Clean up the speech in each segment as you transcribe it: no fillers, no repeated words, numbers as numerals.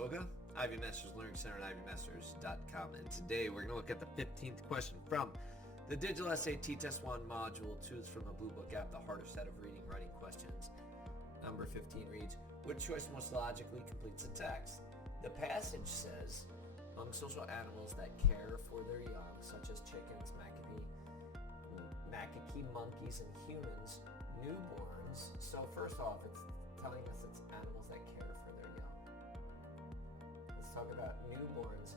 Olga, Ivy Masters Learning Center at ivymasters.com, and today we're going to look at the 15th question from the Digital SAT Test 1 Module 2. It's from the Bluebook app, the harder set of reading, writing questions. Number 15 reads, which choice most logically completes the text? The passage says, among social animals that care for their young, such as chickens, macaque, monkeys, and humans, newborns. So first off, it's telling us it's animals that care for their young. Let's talk about newborns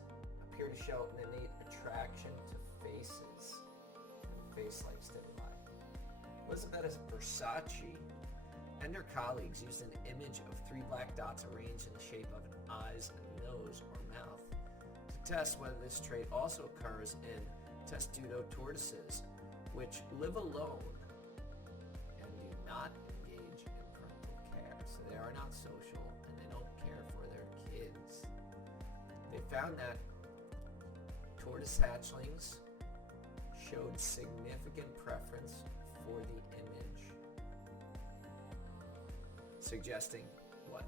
appear to show an innate attraction to faces and face-like stimuli. Elisabetta Versace and her colleagues used an image of 3 black dots arranged in the shape of an eyes, a nose, or mouth to test whether this trait also occurs in Testudo tortoises, which live alone and do not engage in parental care. So they are not social and they don't care for their kids. They found that tortoise hatchlings showed significant preference for the image. Suggesting what?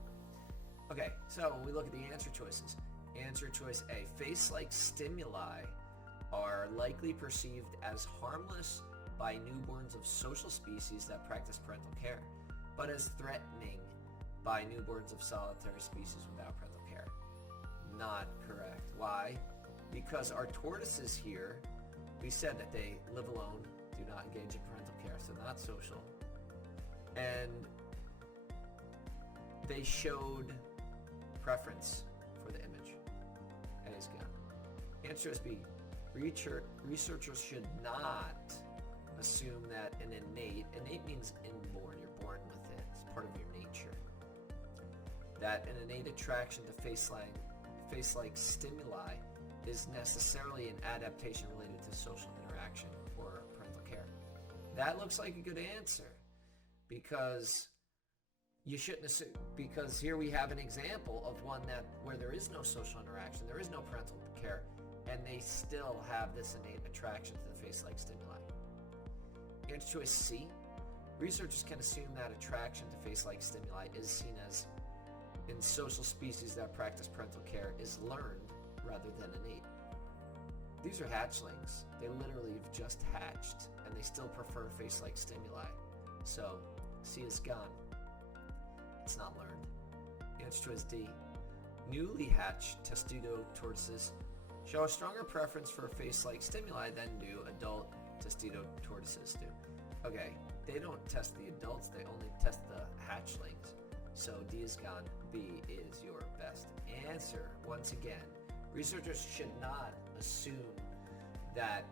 Okay, so when we look at the answer choices, answer choice A, face-like stimuli are likely perceived as harmless by newborns of social species that practice parental care, but as threatening by newborns of solitary species without parental care. Not correct. Why? Because our tortoises here, we said that they live alone, do not engage in parental care, so not social, and they showed preference for the image. A is gone. Answer is B. Researchers should not assume that an innate means inborn, you're born with it, it's part of your nature, that an innate attraction to face-like stimuli is necessarily an adaptation related to social interaction or parental care. That looks like a good answer, because you shouldn't assume, because here we have an example of one where there is no social interaction, there is no parental care, and they still have this innate attraction to the face-like stimuli. Answer choice C. Researchers can assume that attraction to face-like stimuli is seen as, in social species that practice parental care, is learned rather than innate. These are hatchlings. They literally have just hatched, and they still prefer face-like stimuli. So C is gone. It's not learned. Answer choice D. Newly hatched Testudo tortoises show a stronger preference for face-like stimuli than do adult Testudo tortoises do. Okay, they don't test the adults, they only test the hatchlings. So D is gone, B is your best answer. Once again, researchers should not assume that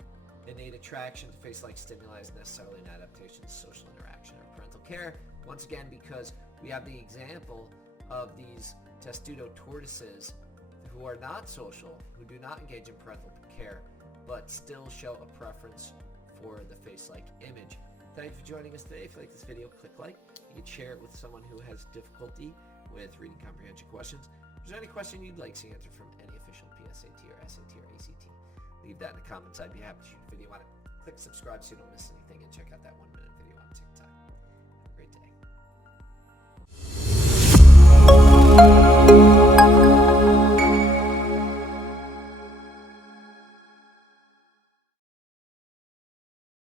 innate attraction to face-like stimuli is necessarily an adaptation to social interaction or parental care. Once again, because we have the example of these Testudo tortoises who are not social, who do not engage in parental care, but still show a preference for the face-like image. Thank you for joining us today. If you like this video, click like. You can share it with someone who has difficulty with reading comprehension questions. If there's any question you'd like to answer from any official PSAT or SAT or ACT, leave that in the comments. I'd be happy to shoot a video on it. Click subscribe so you don't miss anything, and check out that 1-minute video.